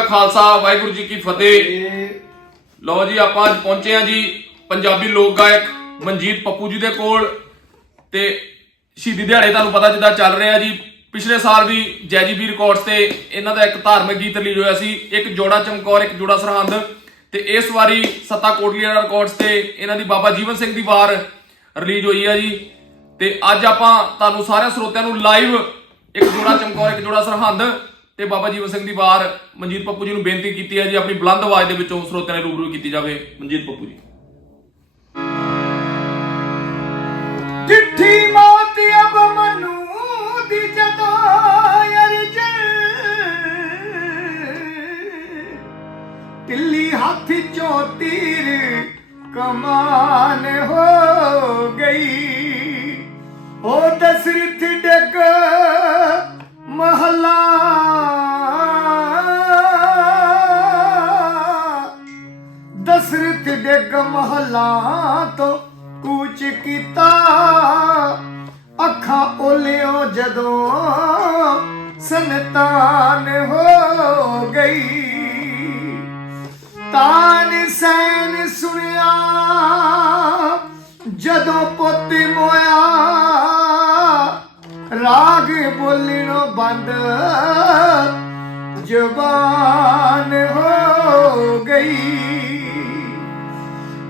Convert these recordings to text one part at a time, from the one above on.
ਖਾਲਸਾ, ਵਾਹਿਗੁਰੂ ਜੀ ਕੀ ਫਤਿਹ। ਲਓ ਜੀ, ਆਪਾਂ ਅੱਜ ਪਹੁੰਚੇ ਆ ਜੀ ਪੰਜਾਬੀ ਲੋਕ ਗਾਇਕ ਮਨਜੀਤ ਪੱਪੂ ਜੀ ਦੇ ਕੋਲ ਤੇ ਸ਼ਹੀਦੀ ਦਿਹਾੜੇ ਤੁਹਾਨੂੰ ਪਤਾ ਜਿੱਦਾਂ ਚੱਲ ਰਿਹਾ ਜੀ। ਪਿਛਲੇ ਸਾਲ ਵੀ ਜੈਜੀਬੀ ਰਿਕਾਰਡਸ ਤੇ ਇਹਨਾਂ ਦਾ ਇੱਕ ਧਾਰਮਿਕ ਗੀਤ ਰਿਲੀਜ਼ ਹੋਇਆ ਸੀ, ਇੱਕ ਜੋੜਾ ਚਮਕੌਰ, ਇੱਕ ਜੋੜਾ ਸਰਹੰਦ। ਤੇ ਇਸ ਵਾਰੀ ਸੱਤਾ ਕੋਟਲੀ ਵਾਲਾ ਰਿਕਾਰਡਸ ਤੇ ਇਹਨਾਂ ਦੀ ਬਾਬਾ ਜੀਵਨ ਸਿੰਘ ਦੀ ਵਾਰ ਰਿਲੀਜ਼ ਹੋਈ ਹੈ ਜੀ। ਤੇ ਅੱਜ ਆਪਾਂ ਤੁਹਾਨੂੰ ਸਾਰਿਆਂ ਸਰੋਤਿਆਂ ਨੂੰ ਲਾਈਵ ਇੱਕ ਜੋੜਾ ਚਮਕੌਰ, ਇੱਕ ਜੋੜਾ ਸਰਹੰਦ ਤੇ ਬਾਬਾ ਜੀਵਨ ਸਿੰਘ ਦੀ ਵਾਰ। ਮਨਜੀਤ ਪੱਪੂ ਜੀ ਨੂੰ ਬੇਨਤੀ ਕੀਤੀ ਹੈ ਜੀ, ਆਪਣੀ ਬੁਲੰਦ ਆਵਾਜ਼ ਦੇ ਵਿੱਚੋਂ ਸਰੋਤਿਆਂ ਨੇ ਰੂਬਰੂ ਕੀਤੀ ਜਾਵੇ। ਮਨਜੀਤ ਪੱਪੂ ਜੀ। ਚਿੱਠੀ ਮੌਤ ਅਬ ਮਨੂ ਦੀ ਜਦਾ ਅਰਜ ਪਿੱਲੀ ਹੱਥ ਚੋਂ ਤੀਰ ਕਮਾਨ ਹੋ ਗਈ। ਉਹ ਦਸਰਥ ਡਗ, ਮਹਲਾ। ਦਸਰਥ ਡਿੱਗ, ਮਹਲਾ ਤੋਂ ਕੂਚ ਕੀਤਾ। ਅੱਖਾਂ ਓਲਿਓ ਜਦੋਂ ਸੰਤਾਨ ਹੋ ਗਈ। ਤਾਨ ਸੈਨ ਸੁਣਿਆ, ਜਦੋਂ ਪੁੱਤ ਮੋਇਆ। ਰਾਗ ਬੋਲਣੋਂ ਬੰਦ। ਜ਼ਬਾਨ ਹੋ ਗਈ।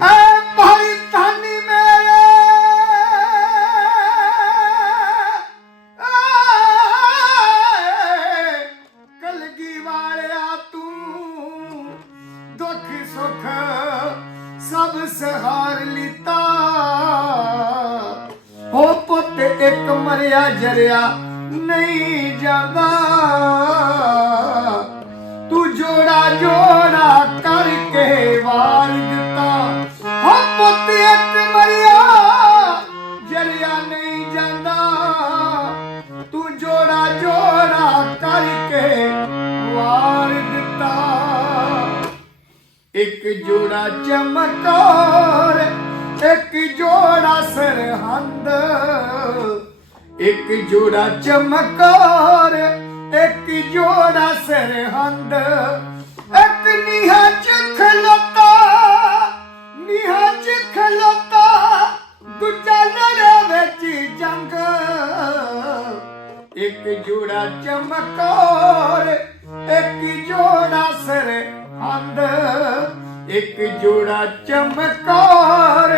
ਐ ਭਾਈ ਧਨ ਮੇਰੇ। ਕਲਗੀ ਵਾਲਿਆ ਤੂੰ ਦੁੱਖ ਸੁੱਖ ਸਭ ਸਹਾਰ ਲਿੱਤਾ। ਇੱਕ ਮਰਿਆ ਜਰਿਆ ਨਹੀਂ ਜਾਂਦਾ। ਤੂੰ ਜੋੜਾ ਜੋੜਾ ਕਰਕੇ ਵਾਰ ਦਿੱਤਾ। ਹੋ ਪੁੱਤ ਇੱਕ ਮਰਿਆ ਜਰਿਆ ਨਹੀਂ ਜਾਂਦਾ। ਤੂੰ ਜੋੜਾ ਜੋੜਾ ਕਰਕੇ ਵਾਰ ਦਿੱਤਾ। ਇੱਕ ਜੋੜਾ ਚਮਕੌਰ ਇੱਕ ਜੋੜਾ ਸਰਹੰਦ, ਇੱਕ ਜੋੜਾ ਚਮਕੌਰ, ਇੱਕ ਜੋੜਾ ਸਰਹੰਦ। ਇੱਕ ਨੀਹਾਂ ਚ ਖਲੋਤਾ ਨੀਹਾਂ ਚ ਖਲੋਤਾ ਦੂਜਾ ਲੜੇ ਵਿੱਚ ਜੰਗ। ਇੱਕ ਜੋੜਾ ਚਮਕੌਰ, ਇੱਕ ਜੋੜਾ ਸਰਹੰਦ। ਇੱਕ ਜੋੜਾ ਚਮਕੌਰ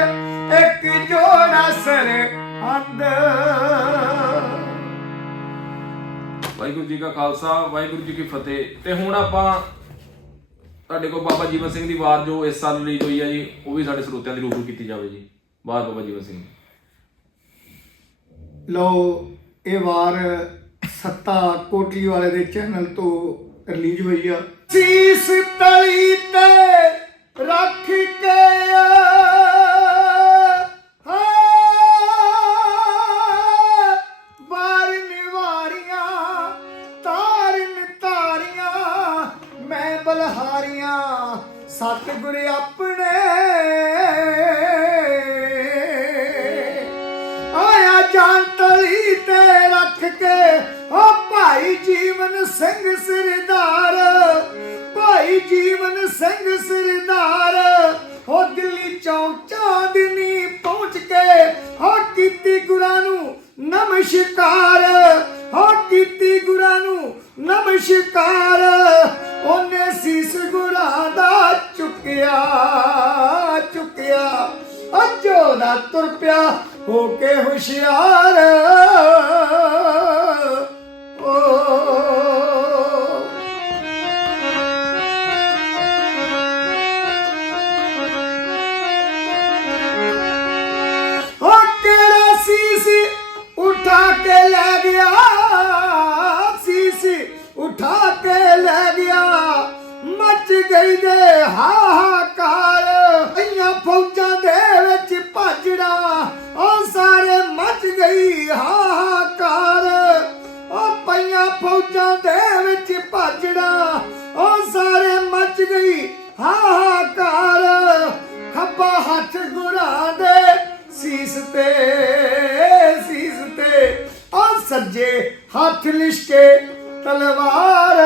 ਇੱਕ ਜੋੜਾ ਸਰਹੰਦ ਵਾਹਿਗੁਰੂ ਜੀ ਕਾ ਖਾਲਸਾ ਵਾਹਿਗੁਰੂ ਜੀ ਕੀ ਫਤਿਹ। ਤੇ ਹੁਣ ਆਪਾਂ ਤੁਹਾਡੇ ਕੋਲ ਬਾਬਾ ਜੀਵਨ ਸਿੰਘ ਦੀ ਵਾਰ ਜੋ ਇਸ ਸਾਲ ਰਿਲੀਜ਼ ਹੋਈ ਹੈ ਜੀ ਉਹ ਵੀ ਸਾਡੇ ਸਰੋਤਿਆਂ ਦੀ ਰੂਬਰੂ ਕੀਤੀ ਜਾਵੇ ਜੀ। ਬਾਤ ਬਾਬਾ ਜੀਵਨ ਸਿੰਘ। ਲਓ ਇਹ ਵਾਰ ਸੱਤਾ ਕੋਟਲੀ ਵਾਲੇ ਦੇ ਚੈਨਲ ਤੋਂ ਰਿਲੀਜ਼ ਹੋਈ ਆ। ਸੀਸ ਬਲਹਾਰੀਆਂ, ਸਤਿਗੁਰ ਆਪਣੇ। ਆਇਆ ਜਾਨ ਤਲੀ ਤੇ ਰੱਖ ਕੇ, ਓ ਭਾਈ ਜੀਵਨ ਸਿੰਘ ਸਰਦਾਰ। ਭਾਈ ਜੀਵਨ ਸਿੰਘ ਸਰਦਾਰ, ਹੋ ਦਿੱਲੀ ਚੌਂਕ ਚਾਂਦਨੀ ਪਹੁੰਚ ਕੇ, ਹੋ ਕੀਤੀ ਗੁਰਾਂ ਨੂੰ ਨਮਸਕਾਰ। ਹੋ ਕੀਤੀ ਗੁਰਾਂ ਨੂੰ ਨਮਸਕਾਰ। ਦਾ ਤੁਰ ਪਿਆ ਹੋ ਕੇ ਹੁਸ਼ਿਆਰ। ਓ। ਹੋ ਉਠਾ ਕੇ ਲੈ ਗਿਆ? ਸੀਸ ਉਠਾ ਕੇ ਲੈ ਗਿਆ। ਮੱਚ ਗਈ ਦੇ ਹਾਹਾਕਾਰ ਅਈਆਂ ਫੌਜਾਂ ਦੇ ਭਾਜੜਾ ਉਹ ਸਾਰੇ ਮੱਚ ਗਈ, ਹਾਹਾਕਾਰ। ਉਹ ਪਈਆਂ ਫੌਜਾਂ ਦੇ ਵਿੱਚ ਭਾਜੜਾ ਉਹ ਸਾਰੇ ਮੱਚ ਗਈ, ਹਾਹਾਕਾਰ। ਖੱਬਾ ਹੱਥ ਗੁਰਾਂ ਦੇ ਸੀਸ ਤੇ ਸੀਸ ਤੇ। ਆ ਸੱਜੇ ਹੱਥ ਲਿਸ਼ਕੇ ਤਲਵਾਰ।